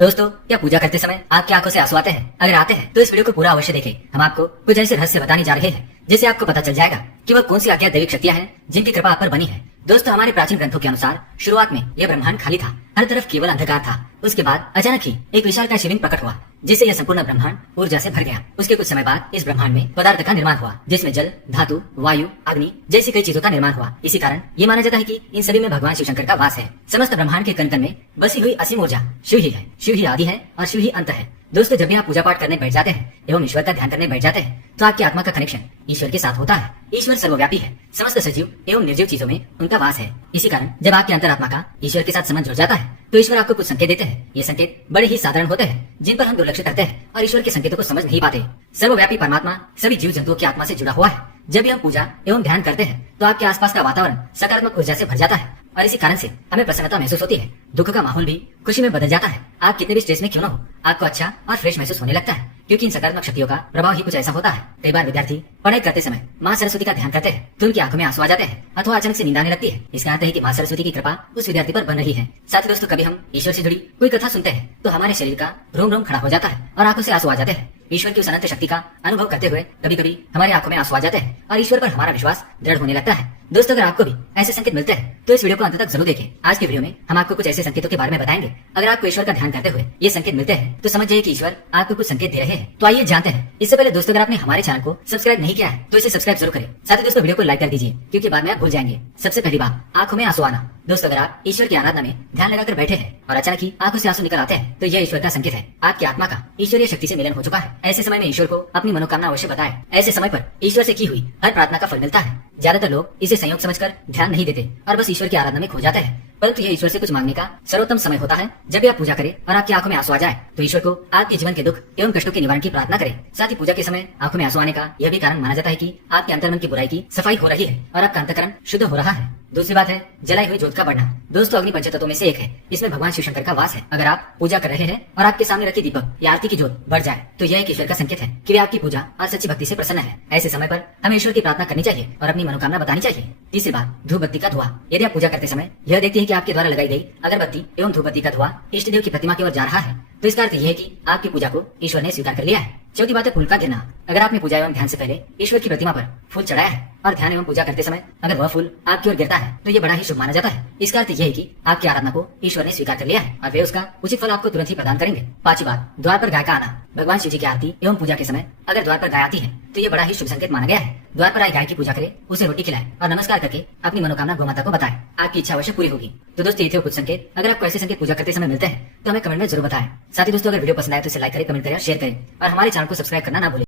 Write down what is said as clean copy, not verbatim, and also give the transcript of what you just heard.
दोस्तों, क्या पूजा करते समय आपकी आंखों से आंसू आते हैं? अगर आते हैं तो इस वीडियो को पूरा अवश्य देखें। हम आपको कुछ ऐसे रहस्य बताने जा रहे हैं जिससे आपको पता चल जाएगा कि वह कौन सी अज्ञात दैविक शक्तियां हैं जिनकी कृपा आप पर बनी है। दोस्तों, हमारे प्राचीन ग्रंथों के अनुसार शुरुआत में यह ब्रह्मांड खाली था, हर तरफ केवल अंधकार था। उसके बाद अचानक ही एक विशालकाय शिवलिंग प्रकट हुआ जिससे यह संपूर्ण ब्रह्मांड ऊर्जा से भर गया। उसके कुछ समय बाद इस ब्रह्मांड में पदार्थ का निर्माण हुआ जिसमें जल, धातु, वायु, अग्नि जैसी कई चीजों का निर्माण हुआ। इसी कारण ये माना जाता है कि इन सभी में भगवान शिव शंकर का वास है। समस्त ब्रह्मांड के कण कण में बसी हुई असीम ऊर्जा शिव ही है। शिव ही आदि है और शिव ही अंत है। दोस्तों, जब भी आप पूजा पाठ करने बैठ जाते हैं एवं ईश्वर का ध्यान करने बैठ जाते हैं तो आपकी आत्मा का कनेक्शन ईश्वर के साथ होता है। ईश्वर सर्वव्यापी है, समस्त सजीव एवं निर्जीव चीजों में उनका वास है। इसी कारण जब आपकी अंतरात्मा का ईश्वर के साथ संबंध जुड़ जाता है तो ईश्वर आपको कुछ संकेत देते हैं। ये संकेत बड़े ही साधारण होते हैं जिन पर हम दुर्लक्ष्य करते हैं और ईश्वर के संकेतों को समझ नहीं पाते। सर्वव्यापी परमात्मा सभी जीव जंतुओं की आत्मा से जुड़ा हुआ है। जब भी हम पूजा एवं ध्यान करते हैं तो आपके आसपास का वातावरण सकारात्मक ऊर्जा से भर जाता है और इसी कारण से हमें प्रसन्नता महसूस होती है। दुख का माहौल भी खुशी में बदल जाता है। आप कितने भी स्ट्रेस में क्यों न हो, आपको अच्छा और फ्रेश महसूस होने लगता है क्योंकि इन सकारात्मक शक्तियों का प्रभाव ही कुछ ऐसा होता है। कई बार विद्यार्थी पढ़ाई करते समय माँ सरस्वती का ध्यान करते हैं तो उनकी आंखों में आंसू आ जाते हैं अथवा अचानक से नींद आने लगती है। इसका अर्थ है कि माँ सरस्वती की कृपा उस विद्यार्थी पर बन रही है। साथ ही दोस्तों, कभी हम ईश्वर से जुड़ी कोई कथा सुनते हैं तो हमारे शरीर का रोम रोम खड़ा हो जाता है और आंखों से आंसू आ जाते हैं। ईश्वर की उस अनंत शक्ति का अनुभव करते हुए कभी कभी हमारी आंखों में आंसू आ जाते हैं और ईश्वर पर हमारा विश्वास दृढ़ होने लगता है। दोस्तों, अगर आपको भी ऐसे संकेत मिलते हैं तो इस वीडियो को अंत तक जरूर देखें। आज के वीडियो में हम आपको कुछ ऐसे संकेतों के बारे में बताएंगे। अगर आपको ईश्वर का ध्यान करते हुए ये संकेत मिलते हैं तो समझ जाइए कि ईश्वर आपको कुछ संकेत दे रहे हैं। तो आइए जानते हैं। इससे पहले दोस्तों, अगर आपने हमारे चैनल को सब्सक्राइब नहीं किया है तो इसे सब्सक्राइब जरूर करें। साथ ही दोस्तों, वीडियो को लाइक कर दीजिए क्योंकि बाद में आप भूल जाएंगे। सबसे पहली बात, आंखों में आंसू आना। दोस्तों, अगर आप ईश्वर की आराधना में ध्यान लगाकर बैठे हैं और अचानक ही आंखों से आंसू निकल आते हैं तो यह ईश्वर का संकेत है। आपकी आत्मा का ईश्वरीय शक्ति से मिलन हो चुका है। ऐसे समय में ईश्वर को अपनी मनोकामना अवश्य बताएं। ऐसे समय पर ईश्वर से की हुई हर प्रार्थना का फल मिलता है। ज्यादातर लोग इसे संयोग समझकर ध्यान नहीं देते और बस ईश्वर की आराधना में खो जाते हैं, परंतु यह ईश्वर से कुछ मांगने का सर्वोत्तम समय होता है। जब भी आप पूजा करें और आपकी आंखों में आंसू आ जाए तो ईश्वर को आपके जीवन के दुख एवं कष्टों के निवारण की प्रार्थना करें। साथ ही पूजा के समय आंखों में आंसू आने का यह भी कारण माना जाता है कि आपके अंतर्मन की बुराई की सफाई हो रही है और आपका अंतःकरण शुद्ध हो रहा है। दूसरी बात है जलाई हुई जोत का बढ़ना। दोस्तों, अग्नि पंचतत्वों में से एक है। इसमें भगवान शिव शंकर का वास है। अगर आप पूजा कर रहे हैं और आपके सामने रखी दीपक या आरती की जोत बढ़ जाए तो यह एक ईश्वर का संकेत है कि वे आपकी पूजा और सच्ची भक्ति से प्रसन्न है। ऐसे समय पर हमें ईश्वर की प्रार्थना करनी चाहिए और अपनी मनोकामना बतानी चाहिए। तीसरी बात, धूप बत्ती का धुआं। यदि आप पूजा करते समय यह देखते हैं कि आपके द्वारा लगाई गई अगरबत्ती एवं धूप बत्ती का धुआं इष्ट देव की प्रतिमा की ओर जा रहा है तो इसका अर्थ यह है कि आपकी पूजा को ईश्वर ने स्वीकार कर लिया है। चौथी बात है फूल का गिरना। अगर आपने पूजा एवं ध्यान से पहले ईश्वर की प्रतिमा पर फूल चढ़ाया है और ध्यान एवं पूजा करते समय अगर वह फूल आपकी ओर गिरता है तो ये बड़ा ही शुभ माना जाता है। इसका अर्थ यह है कि आपकी आराधना को ईश्वर ने स्वीकार कर लिया है और वे उसका उचित फल आपको तुरंत ही प्रदान करेंगे। पांचवी बात, द्वार पर गाय का आना। भगवान शिव जी की आरती एवं पूजा के समय अगर द्वार पर गाय आती है तो ये बड़ा ही शुभ संकेत माना गया है। द्वार पर आई गाय की पूजा करें, उसे रोटी खिलाएं और नमस्कार करके अपनी मनोकामना गोमाता को बताएं। आपकी इच्छा अवश्य पूरी होगी। तो दोस्तों, ये थे कुछ संकेत। अगर आपको ऐसे संकेत पूजा करते समय मिलते हैं तो हमें कमेंट में जरूर बताएं। साथ ही दोस्तों, अगर वीडियो पसंद आए तो इसे लाइक करें, कमेंट करें और शेयर करें और हमारे चैनल को सब्सक्राइब करना ना भूलें।